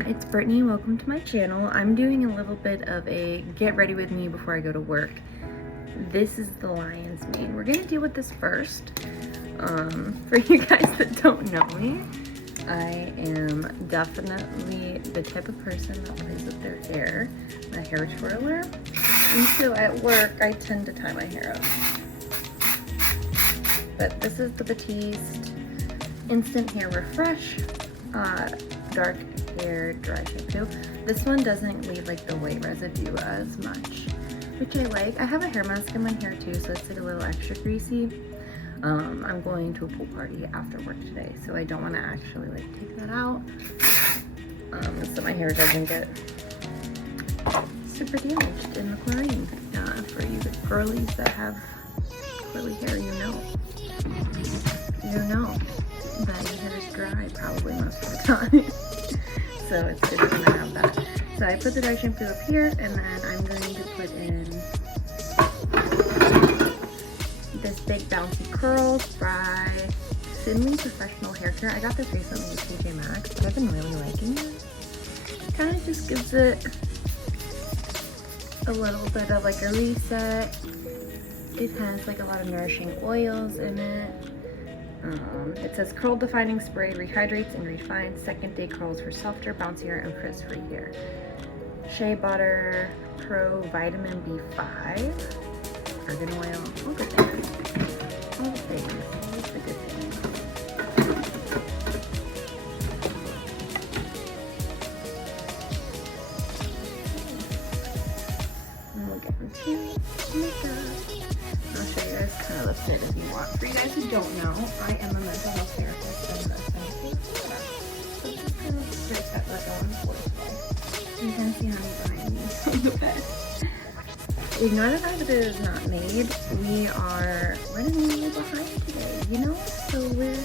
It's Brittany. Welcome to my channel. I'm doing a little bit of a get ready with me before I go to work. This is the lion's mane. We're gonna deal with this first. For you guys that don't know me, I am definitely the type of person that plays with their hair, a hair twirler. And so at work, I tend to tie my hair up. But this is the Batiste Instant Hair Refresh Dark Hair Dry Shampoo. This one doesn't leave like the white residue as much, which I like. I have a hair mask in my hair too, so it's like a little extra greasy. I'm going to a pool party after work today, so I don't want to actually like take that out, so my hair doesn't get super damaged in the chlorine. For you girlies that have curly hair, you know that your hair is dry probably most of the time. So it's good to have that. So I put the dry shampoo up here, and then I'm going to put in this big bouncy curls by Finley Professional Hair Care. I got this recently with TJ Maxx, but I've been really liking it. Kind of just gives it a little bit of like a reset. It has like a lot of nourishing oils in it. It says curl defining spray rehydrates and refines second day curls for softer, bouncier, and frizz free hair. Shea butter, pro vitamin B5, argan oil, all good things. All the things, all the good things. And we'll get into makeup. I'll show you guys kind of the fit if you want. For you guys who don't know, I am a mental health therapist in the Central Florida. So this is kind of the fit that we're going for today. You can see honey behind me on the bed. Ignore the fact that it is not made. We are running a little behind today, you know? So we're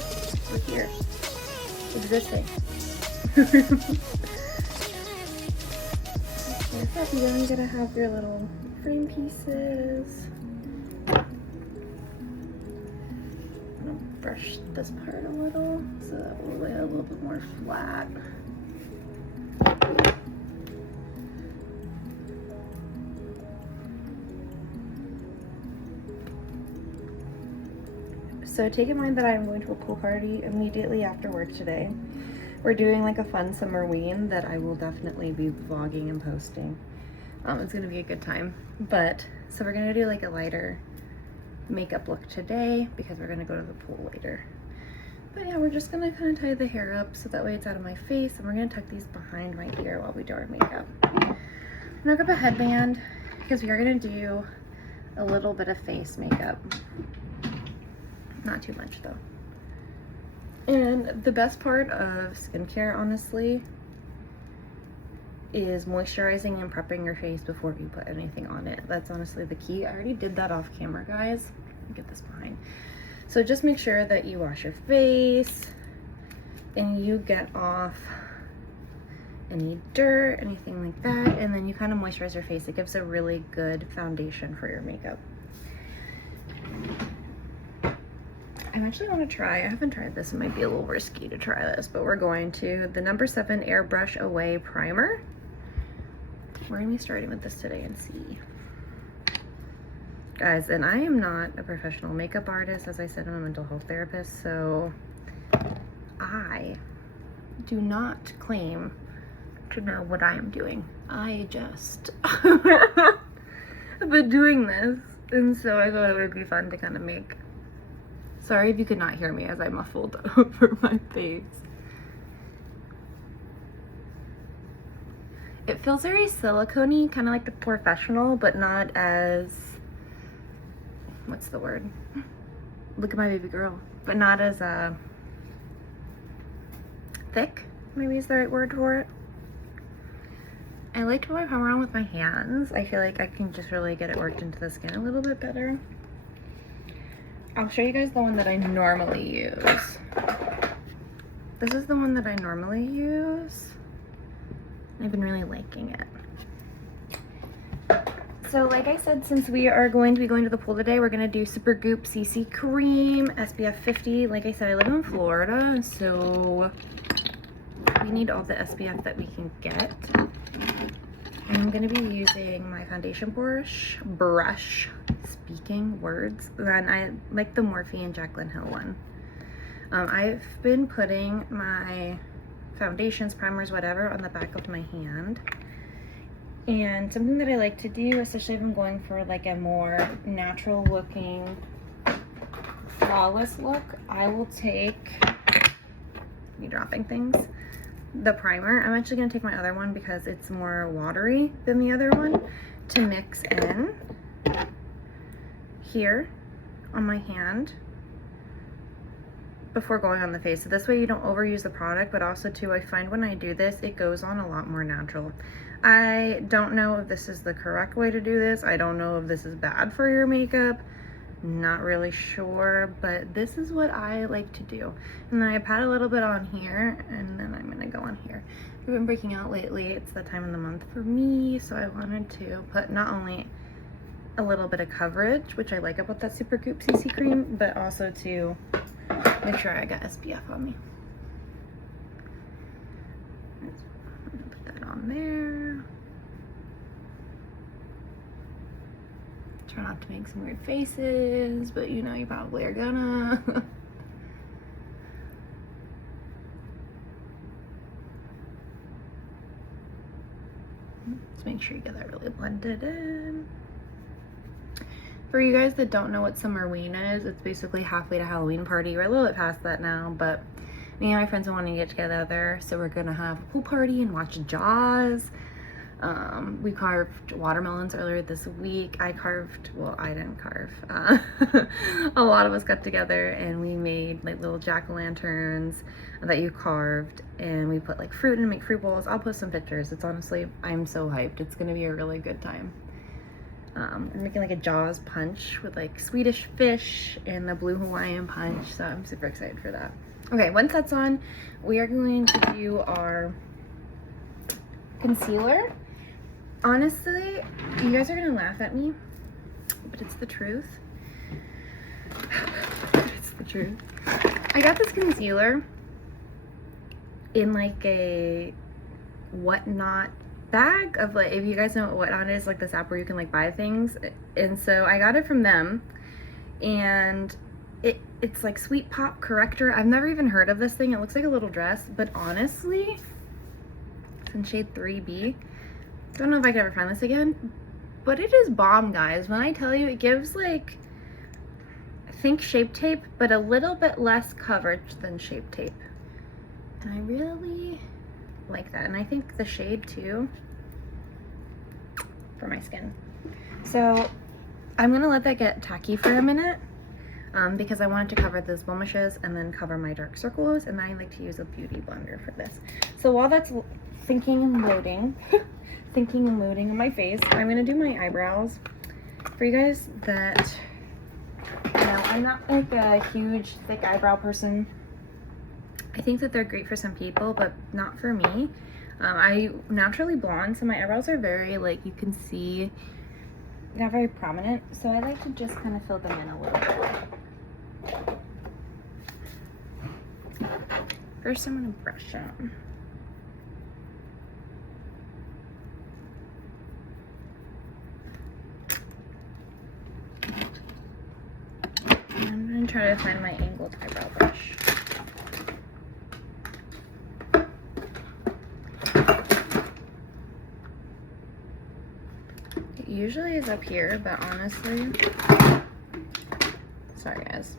here, existing. You're then gonna have your little frame pieces. Brush this part a little so that will lay a little bit more flat. So take in mind that I'm going to a pool party immediately after work today. We're doing like a fun summer ween that I will definitely be vlogging and posting. It's gonna be a good time. But so we're gonna do like a lighter makeup look today because we're gonna go to the pool later. But yeah, we're just gonna kind of tie the hair up so that way it's out of my face, and we're gonna tuck these behind my ear while we do our makeup. I'm gonna grab a headband because we are gonna do a little bit of face makeup. Not too much though. And the best part of skincare, honestly, is moisturizing and prepping your face before you put anything on it. That's honestly the key. I already did that off camera, guys. Let me get this behind. So just make sure that you wash your face and you get off any dirt, anything like that, and then you kind of moisturize your face. It gives a really good foundation for your makeup. I actually want to try, I haven't tried this, it might be a little risky to try this, but we're going to the No. 7 Airbrush Away Primer. We're going to be starting with this today and see. Guys, and I am not a professional makeup artist. As I said, I'm a mental health therapist, so I do not claim to know what I am doing. I just have been doing this, and so I thought it would be fun to kind of make. Sorry if you could not hear me as I muffled over my face. It feels very silicone-y, kind of like the Professional, but not as, what's the word? Look at my baby girl. But not as thick, maybe is the right word for it. I like to put my primer on with my hands. I feel like I can just really get it worked into the skin a little bit better. I'll show you guys the one that I normally use. This is the one that I normally use. I've been really liking it. So like I said, since we are going to be going to the pool today, we're going to do Supergoop CC Cream, SPF 50. Like I said, I live in Florida, so we need all the SPF that we can get. And I'm going to be using my foundation brush, speaking words. And I like the Morphe and Jaclyn Hill one. I've been putting my foundations, primers, whatever, on the back of my hand. And something that I like to do, especially if I'm going for like a more natural looking, flawless look, I will take, me dropping things, the primer. I'm actually going to take my other one because it's more watery than the other one, to mix in here on my hand before going on the face. So this way you don't overuse the product, but also too, I find when I do this, it goes on a lot more natural. I don't know if this is the correct way to do this. I don't know if this is bad for your makeup. Not really sure, but this is what I like to do. And then I pat a little bit on here, and then I'm gonna go on here. I've been breaking out lately. It's the time of the month for me, so I wanted to put not only a little bit of coverage, which I like about that Supergoop CC cream, but also to make sure I got SPF on me. I'm gonna put that on there. Try not to make some weird faces, but you know you probably are gonna. Let's make sure you get that really blended in. For you guys that don't know what Summerween is, it's basically halfway to Halloween party. We're a little bit past that now, but me and my friends are wanting to get together, so we're gonna have a pool party and watch Jaws. We carved watermelons earlier this week. I didn't carve. A lot of us got together and we made like little jack-o'-lanterns that you carved, and we put like fruit in to make fruit bowls. I'll post some pictures. It's honestly, I'm so hyped. It's gonna be a really good time. I'm making like a Jaws punch with like Swedish fish and the blue Hawaiian punch, so I'm super excited for that. Okay, once that's on, we are going to do our concealer. Honestly, you guys are gonna laugh at me, but it's the truth. It's the truth. I got this concealer in like a Whatnot bag of, like, if you guys know what Whatnot is, like this app where you can like buy things. And so I got it from them, and it's like Sweet Pop Corrector. I've never even heard of this thing. It looks like a little dress, but honestly, it's in shade 3B. Don't know if I could ever find this again, but it is bomb, guys. When I tell you, it gives like, think Shape Tape, but a little bit less coverage than Shape Tape. And I really like that. And I think the shade too, for my skin. So I'm gonna let that get tacky for a minute, because I wanted to cover those blemishes and then cover my dark circles, and I like to use a beauty blender for this. So while that's thinking and loading in my face, I'm gonna do my eyebrows. For you guys that, you know, I'm not like a huge thick eyebrow person. I think that they're great for some people, but not for me. I'm naturally blonde, so my eyebrows are very, like, you can see, not very prominent. So I like to just kind of fill them in a little bit. First, I'm gonna brush them. I'm gonna try to find my angled eyebrow brush. It usually is up here, but honestly, sorry guys,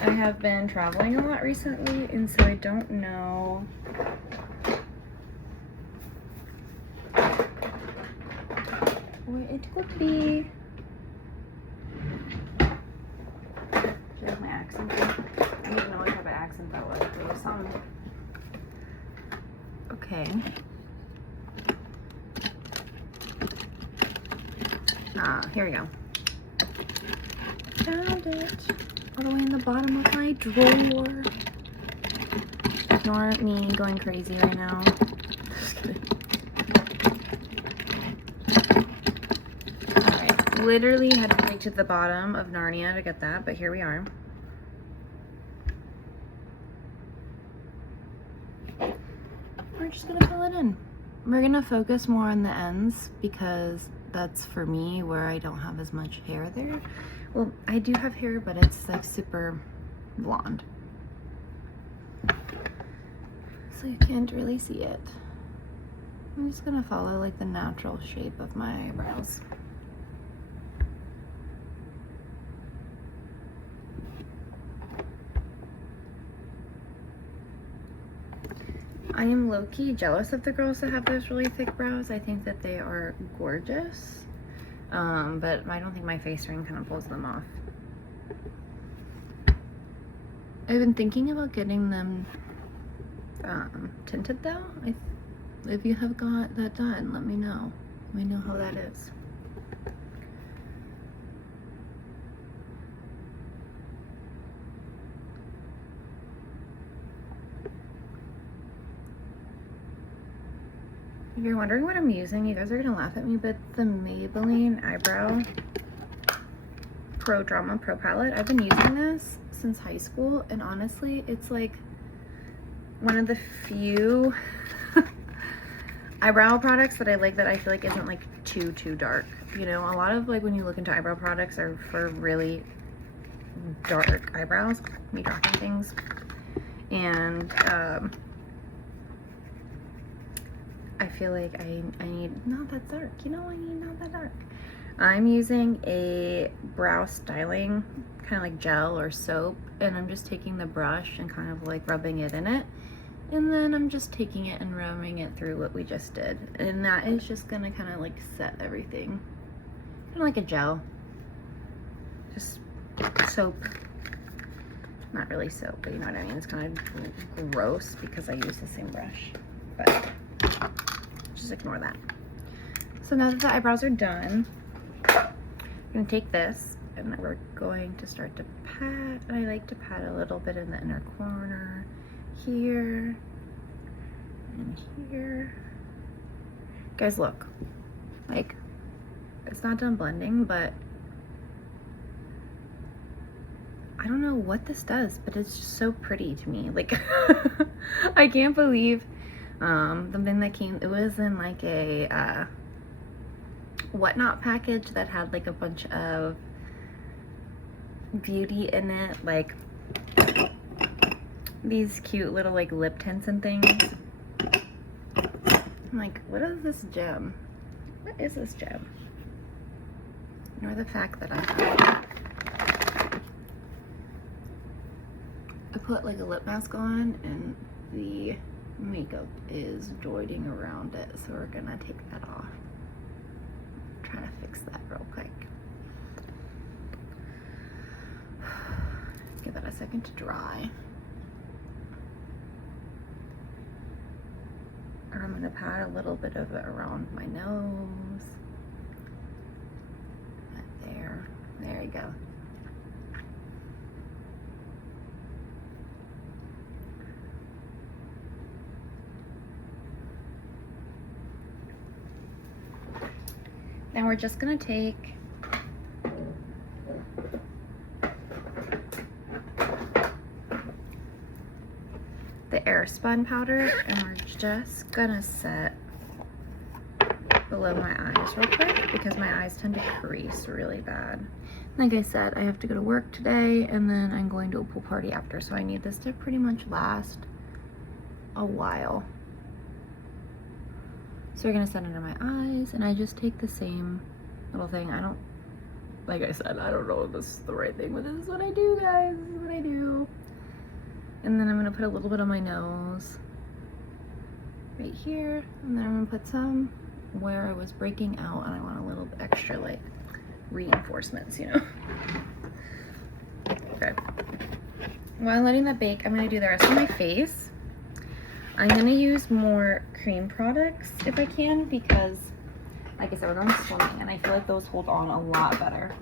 I have been traveling a lot recently, and so I don't know where it could be. There's my accent. I don't even know what type of accent that was. There was some. Okay. Here we go. Found it. All the way in the bottom of my drawer. Ignore me going crazy right now. Just kidding. Alright. Literally had to break to the bottom of Narnia to get that, but here we are. we're just gonna fill it in. We're gonna focus more on the ends because that's for me where I don't have as much hair there. Well, I do have hair, but it's like super blonde. So you can't really see it. I'm just gonna follow like the natural shape of my eyebrows. I am low-key jealous of the girls that have those really thick brows. I think that they are gorgeous, but I don't think my face ring kind of pulls them off. I've been thinking about getting them tinted though. If you have got that done, let me know. Let me know how that is. If you're wondering what I'm using, you guys are gonna laugh at me, but the Maybelline Eyebrow Pro Drama Pro Palette, I've been using this since high school, and honestly, it's like one of the few eyebrow products that I like that I feel like isn't like too dark. You know, a lot of like when you look into eyebrow products are for really dark eyebrows, me dropping things, and I feel like I need not that dark. You know, I need not that dark. I'm using a brow styling kind of like gel or soap, and I'm just taking the brush and kind of like rubbing it in it, and then I'm just taking it and rubbing it through what we just did, and that is just gonna kind of like set everything, kind of like a gel, just soap. Not really soap, but you know what I mean. It's kind of gross because I use the same brush, but just ignore that. So now that the eyebrows are done, I'm gonna take this and we're going to start to pat. I like to pat a little bit in the inner corner here and here. Guys, look, like it's not done blending, but I don't know what this does, but it's just so pretty to me. Like I can't believe the thing that came, it was in like a Whatnot package that had like a bunch of beauty in it, like these cute little like lip tints and things. I'm like, what is this gem? What is this gem? Nor the fact that I put like a lip mask on and the makeup is droiding around it, so we're gonna take that off. Try to fix that real quick. Give that a second to dry. I'm gonna pat a little bit of it around my nose. Right there. There you go. Now we're just gonna take the Airspun powder and we're just gonna set below my eyes real quick because my eyes tend to crease really bad. Like I said, I have to go to work today and then I'm going to a pool party after, so I need this to pretty much last a while. So we're gonna set under my eyes, and I just take the same little thing. I don't, like I said, I don't know if this is the right thing, but this is what I do, guys. This is what I do. And then I'm gonna put a little bit on my nose, right here, and then I'm gonna put some where I was breaking out, and I want a little bit extra, like, reinforcements, you know? Okay. While letting that bake, I'm gonna do the rest of my face. I'm gonna use more cream products if I can because, like I said, we're going swimming and I feel like those hold on a lot better.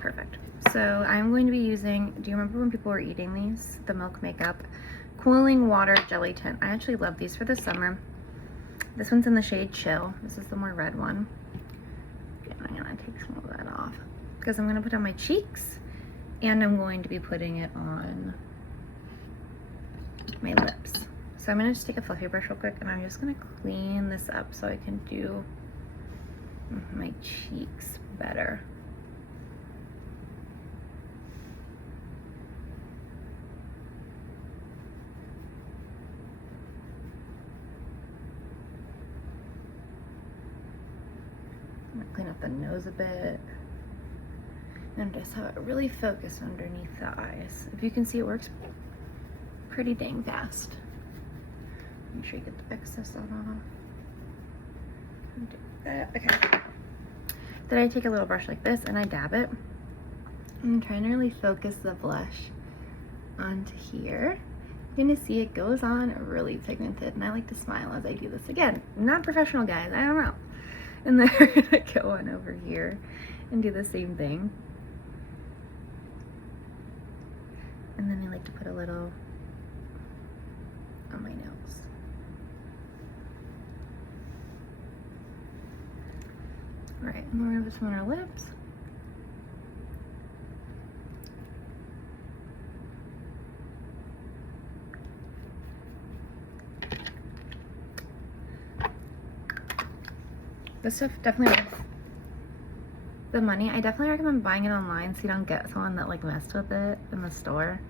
Perfect. So I'm going to be using, do you remember when people were eating these? The Milk Makeup Cooling Water Jelly Tint. I actually love these for the summer. This one's in the shade Chill. This is the more red one. And I'm gonna take some of that off because I'm gonna put on my cheeks and I'm going to be putting it on my lips. So I'm gonna just take a fluffy brush real quick and I'm just gonna clean this up so I can do my cheeks better. I'm gonna clean up the nose a bit and just have it really focus underneath the eyes. If you can see, it works pretty dang fast. Make sure you get the excess off. Do that. Okay. Then I take a little brush like this and I dab it. I'm trying to really focus the blush onto here. You're gonna see it goes on really pigmented, and I like to smile as I do this. Again, not professional, guys, I don't know. And then we're gonna go on over here and do the same thing. And then I like to put a little on my nose. All right, and we're gonna put some on our lips. This stuff definitely worth the money. I definitely recommend buying it online so you don't get someone that like messed with it in the store,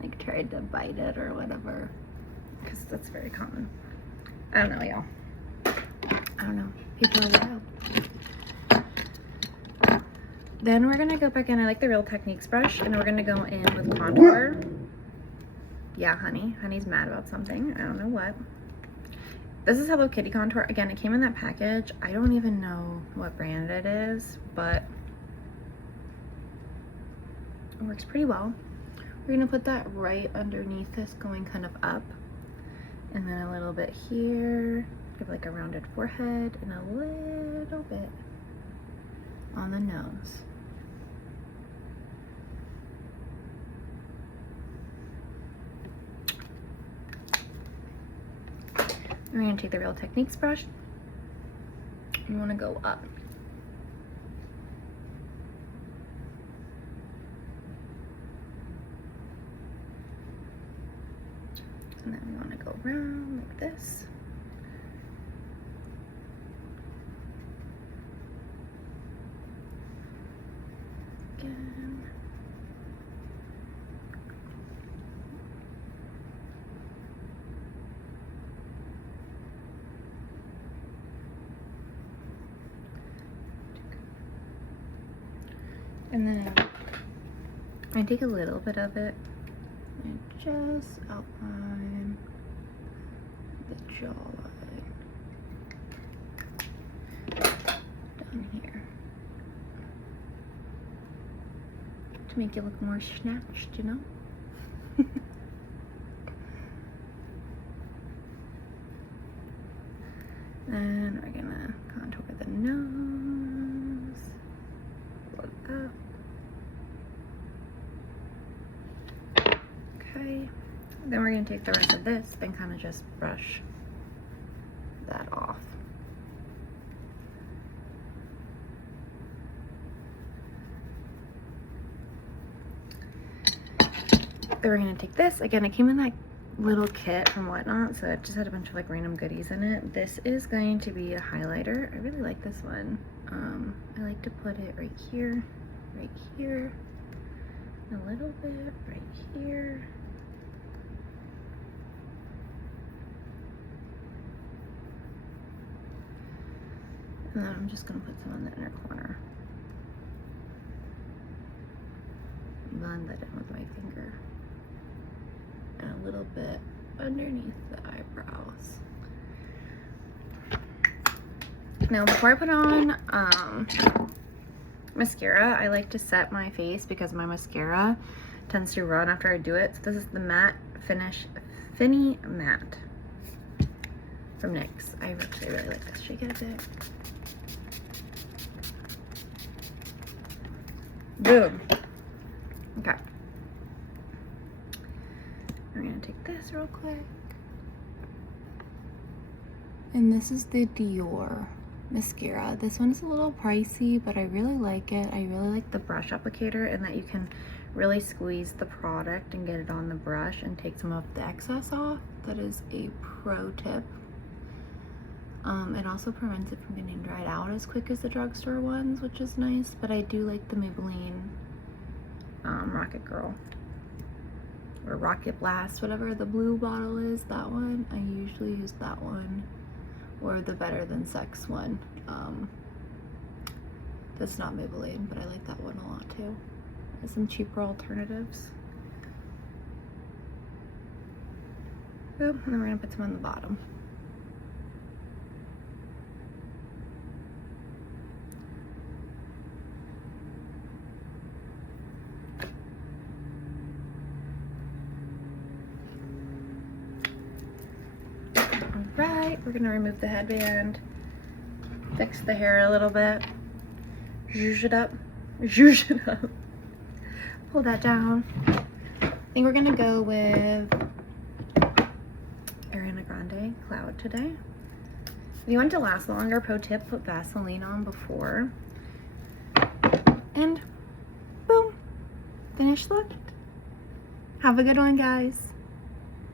like tried to bite it or whatever, because that's very common. I don't know, y'all. I don't know. People are wild. Then we're gonna go back in. I like the Real Techniques brush, and we're gonna go in with contour. Yeah, honey's mad about something. I don't know what. This is Hello Kitty contour. Again, it came in that package. I don't even know what brand it is, but it works pretty well. We're gonna put that right underneath this, going kind of up, and then a little bit here. Give like a rounded forehead and a little bit on the nose. We're going to take the Real Techniques brush. You want to go up. And then we want to go around like this. Again. And then I take a little bit of it and just outline the jawline down here to make it look more snatched, you know? And we're gonna contour the nose, look up. Okay, then we're gonna take the rest of this and kind of just brush that off. Then we're gonna take this, again, it came in that little kit from Whatnot, so it just had a bunch of like random goodies in it. This is going to be a highlighter. I really like this one. I like to put it right here, a little bit right here. And then I'm just gonna put some on the inner corner. Blend that in with my finger. And a little bit underneath the eyebrows. Now before I put on mascara, I like to set my face because my mascara tends to run after I do it. So this is the Matte Finish Finny Matte from NYX. I actually really like this. Shake it a bit. Boom. Okay. We're gonna take this real quick. And this is the Dior mascara. This one's a little pricey, but I really like it. I really like the brush applicator and that you can really squeeze the product and get it on the brush and take some of the excess off. That is a pro tip. It also prevents it from getting dried out as quick as the drugstore ones, which is nice, but I do like the Maybelline Rocket Girl or Rocket Blast, whatever the blue bottle is, that one. I usually use that one, or the Better Than Sex one. That's not Maybelline, but I like that one a lot too. There's some cheaper alternatives. Boom, and then we're gonna put some on the bottom. Alright, we're gonna remove the headband, fix the hair a little bit, zhuzh it up, pull that down. I think we're gonna go with Ariana Grande Cloud today. If you want to last longer, pro tip, put Vaseline on before. And boom, finished look. Have a good one, guys.